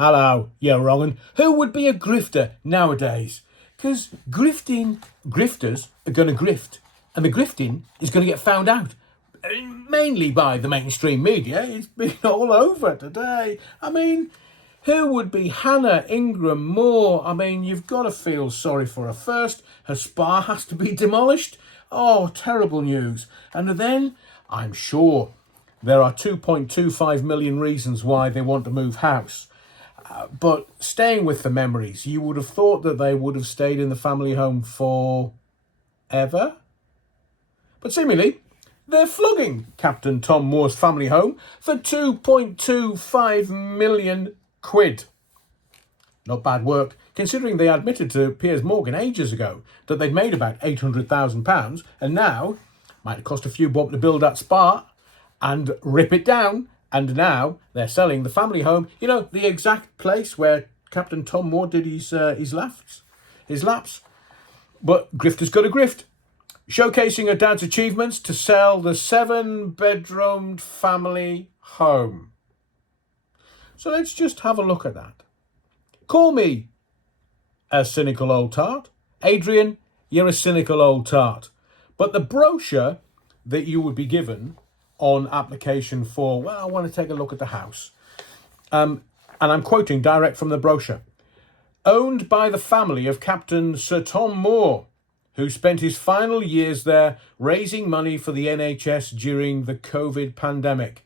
Hello, you're wrong. And who would be a grifter nowadays? Because grifters are going to grift. And the grifting is going to get found out. Mainly by the mainstream media. It's been all over today. I mean, who would be Hannah Ingram Moore? I mean, you've got to feel sorry for her. First, her spa has to be demolished. Oh, terrible news. And then, I'm sure there are 2.25 million reasons why they want to move house. But staying with the memories, you would have thought that they would have stayed in the family home forever. But seemingly, they're flogging Captain Tom Moore's family home for 2.25 million quid. Not bad work, considering they admitted to Piers Morgan ages ago that they'd made about £800,000, and now might have cost a few bob to build that spa and rip it down. And now they're selling the family home, you know, the exact place where Captain Tom Moore did his laps. But Grifter's got a grift, showcasing her dad's achievements to sell the 7-bedroomed family home. So let's just have a look at that. Call me a cynical old tart. Adrian, you're a cynical old tart. But the brochure that you would be given on application for, well, I want to take a look at the house. And I'm quoting direct from the brochure. Owned by the family of Captain Sir Tom Moore, who spent his final years there raising money for the NHS during the COVID pandemic.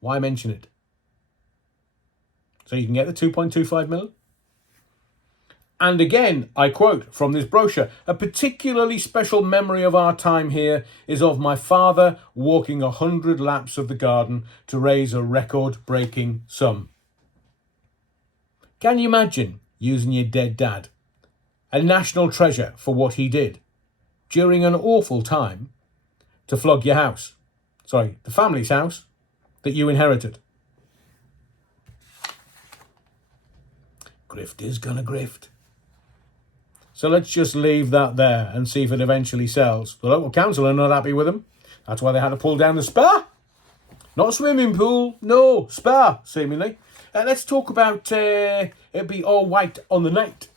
Why mention it? So you can get the 2.25 million? And again, I quote from this brochure, a particularly special memory of our time here is of my father walking 100 laps of the garden to raise a record-breaking sum. Can you imagine using your dead dad, a national treasure for what he did, during an awful time, to flog your house? Sorry, the family's house that you inherited. Grift is gonna grift. So let's just leave that there and see if it eventually sells. The local council are not happy with them. That's why they had to pull down the spa. Not a swimming pool, no, spa, seemingly. Let's talk about it'd be all white on the night,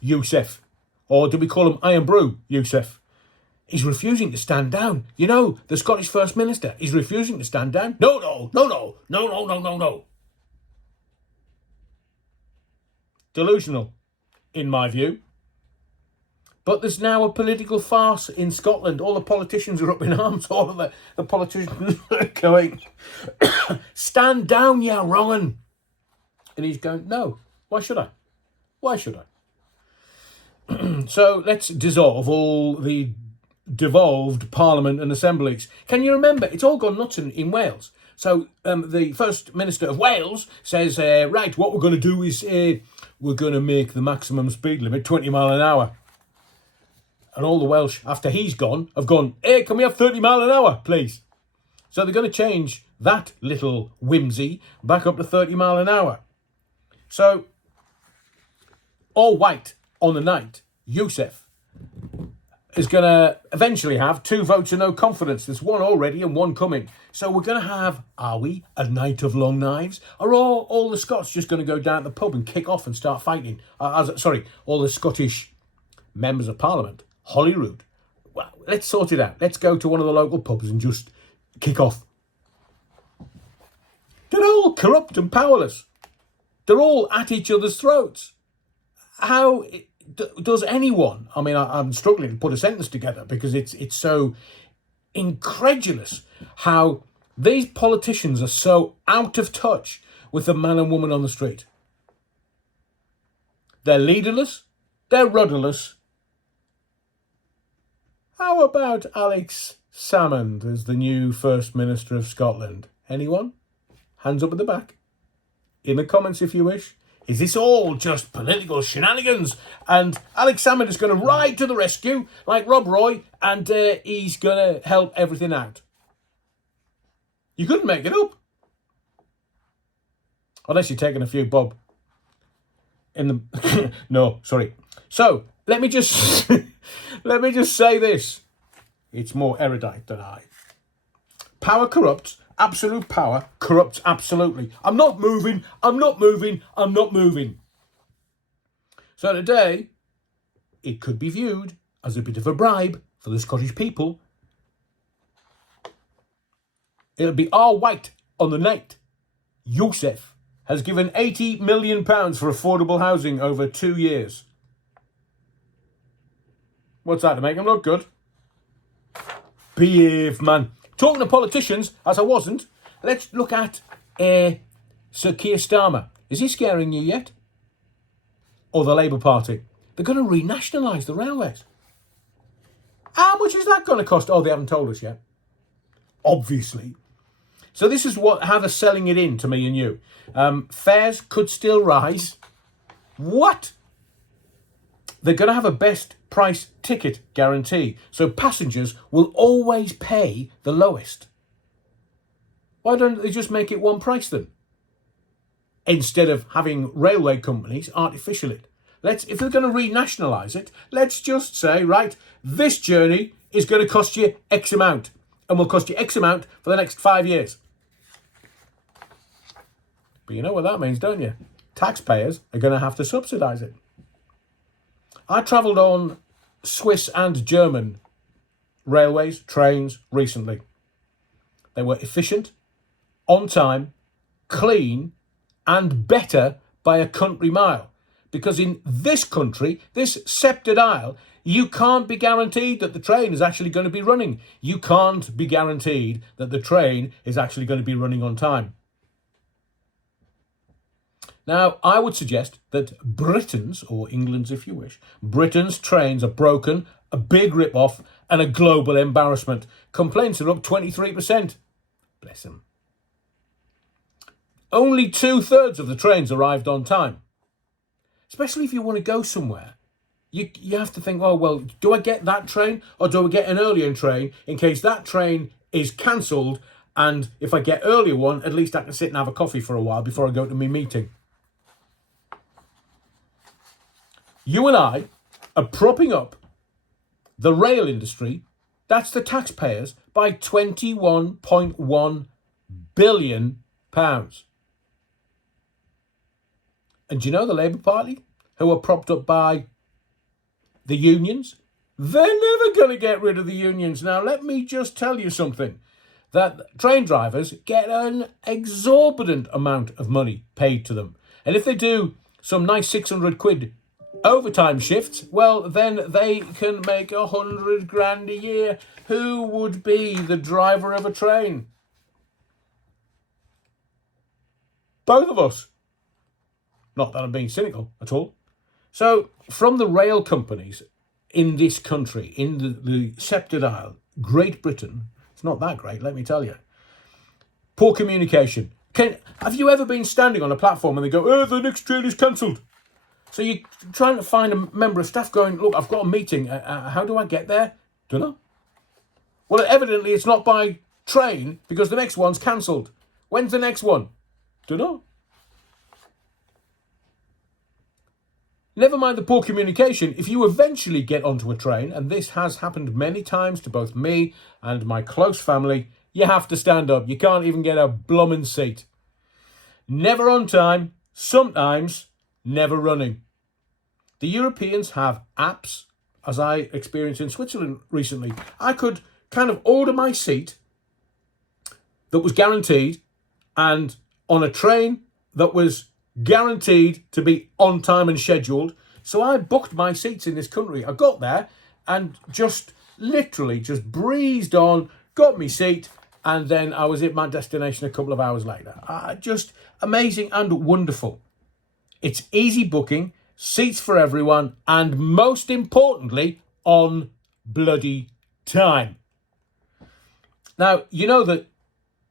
Youssef. Or do we call him Iron Brew, Youssef? He's refusing to stand down. You know, the Scottish First Minister, he's refusing to stand down. No. Delusional, in my view. But there's now a political farce in Scotland. All the politicians are up in arms. All of the politicians are going, stand down, you wrong'un. And he's going, no, why should I? So let's dissolve all the devolved parliament and assemblies. Can you remember? It's all gone nuts in Wales. So the First Minister of Wales says, right, what we're going to do is we're going to make the maximum speed limit 20 mile an hour. And all the Welsh, after he's gone, have gone, hey, can we have 30 mile an hour, please? So they're going to change that little whimsy back up to 30 mile an hour. So, all white on the night, Youssef is going to eventually have 2 votes of no confidence. There's one already and one coming. So we're going to have, are we, a night of long knives? Or are all the Scots just going to go down to the pub and kick off and start fighting? All the Scottish members of Parliament. Holyrood. Well, let's sort it out. Let's go to one of the local pubs and just kick off. They're all corrupt and powerless. They're all at each other's throats. How does anyone, I mean, I'm struggling to put a sentence together because it's so incredulous how these politicians are so out of touch with the man and woman on the street. They're leaderless. They're rudderless. How about Alex Salmond as the new First Minister of Scotland? Anyone? Hands up at the back. In the comments if you wish. Is this all just political shenanigans? And Alex Salmond is going to ride to the rescue like Rob Roy and he's going to help everything out. You couldn't make it up. Unless you're taking a few bob. In the... No, sorry. So, let me just say this. It's more erudite than I. Power corrupts Absolute power corrupts absolutely. I'm not moving, I'm not moving, I'm not moving. So today, it could be viewed as a bit of a bribe for the Scottish people. It'll be our white on the night. Youssef has given £80 million for affordable housing over 2 years. What's that to make him look good? Behave, man. Talking to politicians, as I wasn't, let's look at Sir Keir Starmer. Is he scaring you yet? Or the Labour Party? They're going to renationalise the railways. How much is that going to cost? Oh, they haven't told us yet. Obviously. So this is how they're selling it in to me and you. Fares could still rise. What? They're going to have a best price ticket guarantee. So passengers will always pay the lowest. Why don't they just make it one price then? Instead of having railway companies artificial it. If they're going to renationalise it, let's just say, right, this journey is going to cost you X amount. And will cost you X amount for the next 5 years. But you know what that means, don't you? Taxpayers are going to have to subsidise it. I travelled on Swiss and German railways, trains recently. They were efficient, on time, clean, and better by a country mile. Because in this country, this sceptred isle, you can't be guaranteed that the train is actually going to be running. You can't be guaranteed that the train is actually going to be running on time. Now, I would suggest that Britain's, or England's if you wish, Britain's trains are broken, a big rip-off, and a global embarrassment. Complaints are up 23%. Bless them. Only 2/3 of the trains arrived on time. Especially if you want to go somewhere. You have to think, oh, well, do I get that train or do I get an earlier train in case that train is cancelled, and if I get earlier one, at least I can sit and have a coffee for a while before I go to my meeting. You and I are propping up the rail industry, that's the taxpayers, by £21.1 billion. And do you know the Labour Party, who are propped up by the unions? They're never going to get rid of the unions. Now, let me just tell you something. That train drivers get an exorbitant amount of money paid to them. And if they do some nice 600 quid overtime shifts, well, then they can make 100 grand a year. Who would be the driver of a train? Both of us. Not that I'm being cynical at all. So, from the rail companies in this country, in the sceptred isle, Great Britain, it's not that great, let me tell you. Poor communication. Have you ever been standing on a platform and they go, oh, the next train is cancelled? So you're trying to find a member of staff going, look, I've got a meeting. How do I get there? Don't know. Well, evidently it's not by train because the next one's cancelled. When's the next one? Don't know. Never mind the poor communication. If you eventually get onto a train, and this has happened many times to both me and my close family, you have to stand up. You can't even get a bloomin' seat. Never on time, sometimes never running. The Europeans have apps, as I experienced in Switzerland recently. I could kind of order my seat that was guaranteed, and on a train that was guaranteed to be on time and scheduled. So I booked my seats in this country. I got there and just literally just breezed on, got me seat, and then I was at my destination a couple of hours later. Just amazing and wonderful. It's easy booking, seats for everyone, and most importantly, on bloody time. Now, you know that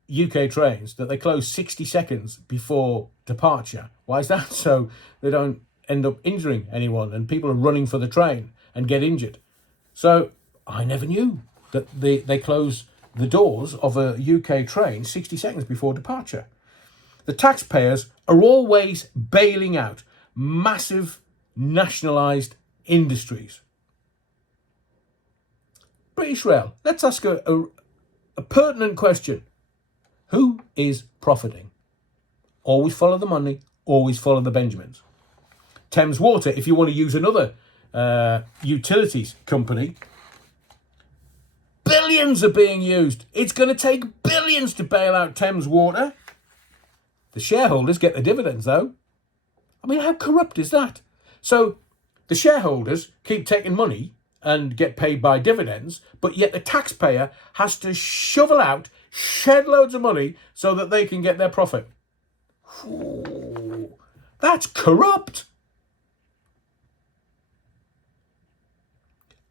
UK trains, that they close 60 seconds before departure. Why is that? So they don't end up injuring anyone and people are running for the train and get injured. So I never knew that they close the doors of a UK train 60 seconds before departure. The taxpayers are always bailing out massive nationalised industries. British Rail, let's ask a pertinent question. Who is profiting? Always follow the money, always follow the Benjamins. Thames Water, if you want to use another utilities company, billions are being used. It's going to take billions to bail out Thames Water. The shareholders get the dividends, though. I mean, how corrupt is that? So the shareholders keep taking money and get paid by dividends, but yet the taxpayer has to shovel out shed loads of money so that they can get their profit. Ooh, that's corrupt.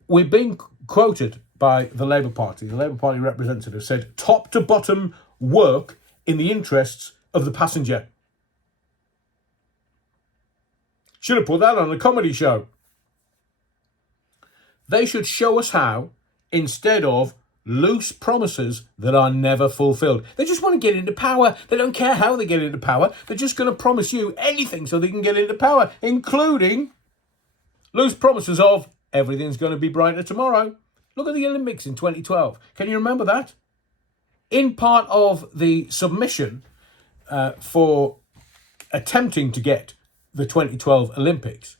We've been quoted by the Labour Party. The Labour Party representative said, top to bottom work in the interests of the passenger. Should have put that on a comedy show. They should show us how, instead of loose promises that are never fulfilled. They just want to get into power. They don't care how they get into power. They're just going to promise you anything so they can get into power, including loose promises of everything's going to be brighter tomorrow. Look at the Olympics in 2012. Can you remember that? In part of the submission for attempting to get the 2012 Olympics,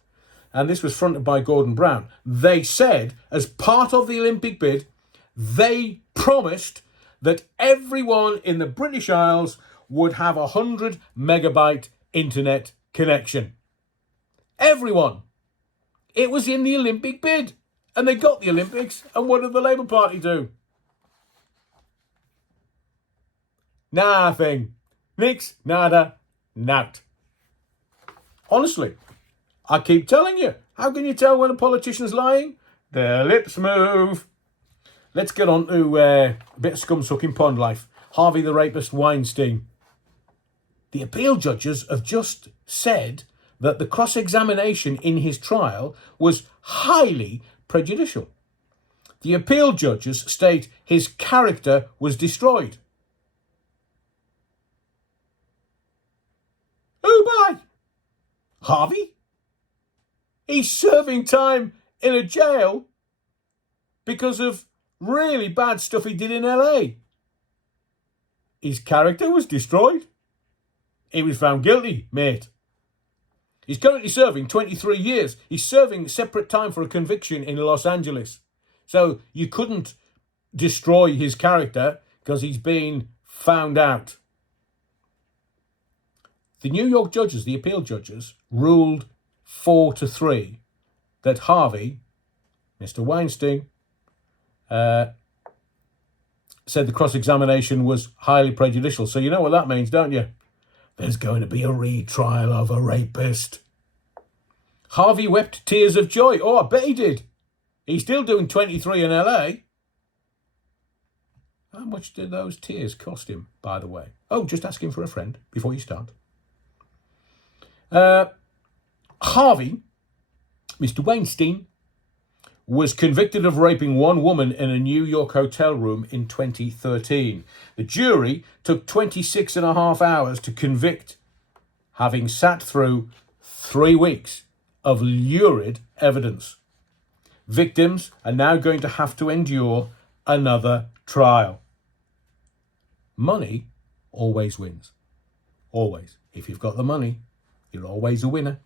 and this was fronted by Gordon Brown, they said, as part of the Olympic bid, they promised that everyone in the British Isles would have a 100 megabyte internet connection. Everyone. It was in the Olympic bid. And they got the Olympics. And what did the Labour Party do? Nothing. Nix, nada, nout. Honestly, I keep telling you. How can you tell when a politician's lying? Their lips move. Let's get on to a bit of scum-sucking pond life. Harvey the Rapist Weinstein. The appeal judges have just said that the cross-examination in his trial was highly prejudicial. The appeal judges state his character was destroyed. Who by? Harvey? He's serving time in a jail because of really bad stuff he did in LA. His character was destroyed. He was found guilty, mate. He's currently serving 23 years. He's serving separate time for a conviction in Los Angeles. So you couldn't destroy his character because he's been found out. The New York judges, the appeal judges, ruled 4-3 that Harvey, Mr. Weinstein, said the cross-examination was highly prejudicial. So you know what that means, don't you? There's going to be a retrial of a rapist. Harvey wept tears of joy. Oh, I bet he did. He's still doing 23 in LA. How much did those tears cost him, by the way? Oh, just ask him for a friend before you start. Harvey, Mr. Weinstein, was convicted of raping one woman in a New York hotel room in 2013. The jury took 26 and a half hours to convict, having sat through 3 weeks of lurid evidence. Victims are now going to have to endure another trial. Money always wins. Always. If you've got the money, you're always a winner.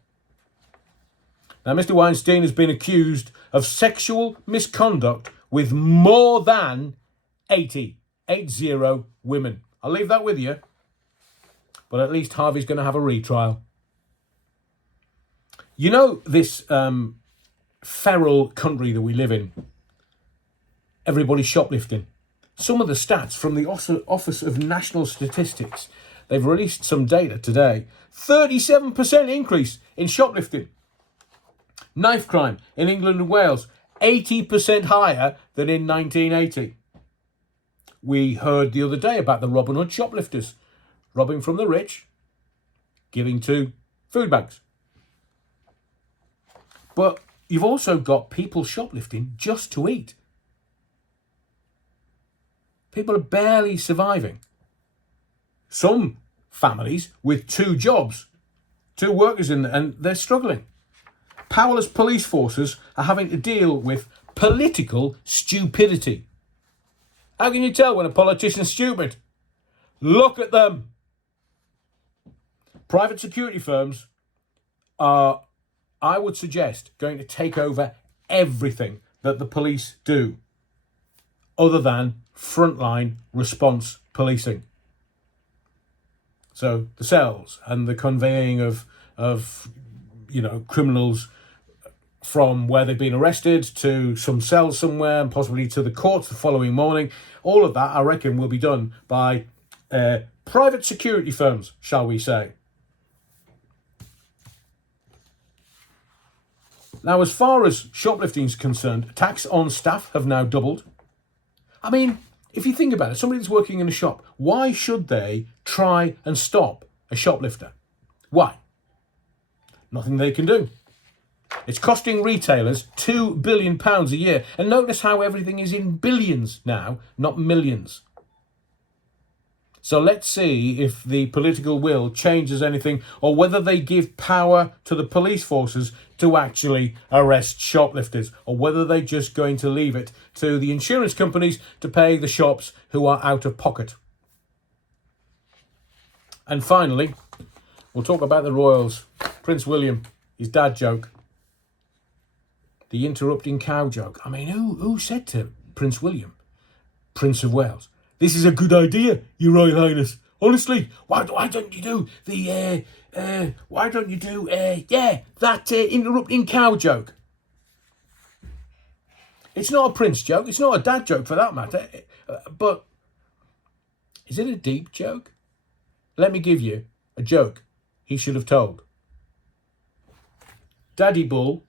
Now, Mr. Weinstein has been accused of sexual misconduct with more than 80 women. I'll leave that with you. But at least Harvey's going to have a retrial. You know, this feral country that we live in, everybody's shoplifting. Some of the stats from the Office of National Statistics, they've released some data today. 37% increase in shoplifting. Knife crime in England and Wales, 80% higher than in 1980. We heard the other day about the Robin Hood shoplifters, robbing from the rich, giving to food banks. But you've also got people shoplifting just to eat. People are barely surviving. Some families with 2 jobs, 2 workers in there, and they're struggling. Powerless police forces are having to deal with political stupidity. How can you tell when a politician's stupid? Look at them. Private security firms are, I would suggest, going to take over everything that the police do other than frontline response policing. So the cells and the conveying of criminals from where they've been arrested to some cell somewhere and possibly to the courts the following morning. All of that, I reckon, will be done by private security firms, shall we say. Now, as far as shoplifting is concerned, attacks on staff have now doubled. I mean, if you think about it, somebody that's working in a shop, why should they try and stop a shoplifter? Why? Nothing they can do. It's costing retailers £2 billion a year. And notice how everything is in billions now, not millions. So let's see if the political will changes anything, or whether they give power to the police forces to actually arrest shoplifters, or whether they're just going to leave it to the insurance companies to pay the shops who are out of pocket. And finally, we'll talk about the royals. Prince William, his dad joke. The interrupting cow joke. I mean, who said to Prince William, Prince of Wales, "This is a good idea, Your Royal Highness. Honestly, why don't you do the interrupting cow joke?" It's not a prince joke. It's not a dad joke for that matter. But is it a deep joke? Let me give you a joke he should have told. Daddy Bull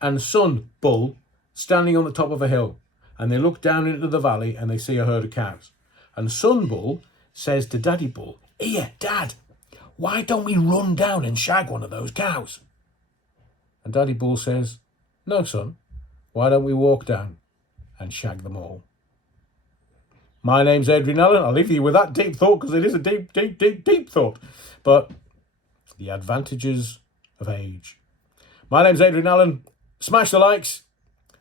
and Son Bull standing on the top of a hill, and they look down into the valley and they see a herd of cows. And Son Bull says to Daddy Bull, "Here, Dad, why don't we run down and shag one of those cows?" And Daddy Bull says, "No, son, why don't we walk down and shag them all?" My name's Adrian Allen. I'll leave you with that deep thought, because it is a deep thought. But the advantages of age. My name's Adrian Allen. Smash the likes.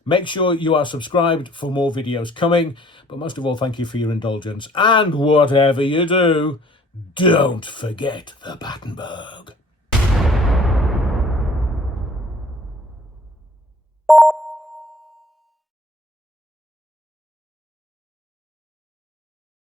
Make sure you are subscribed for more videos coming. But most of all, thank you for your indulgence. And whatever you do, don't forget the Battenberg.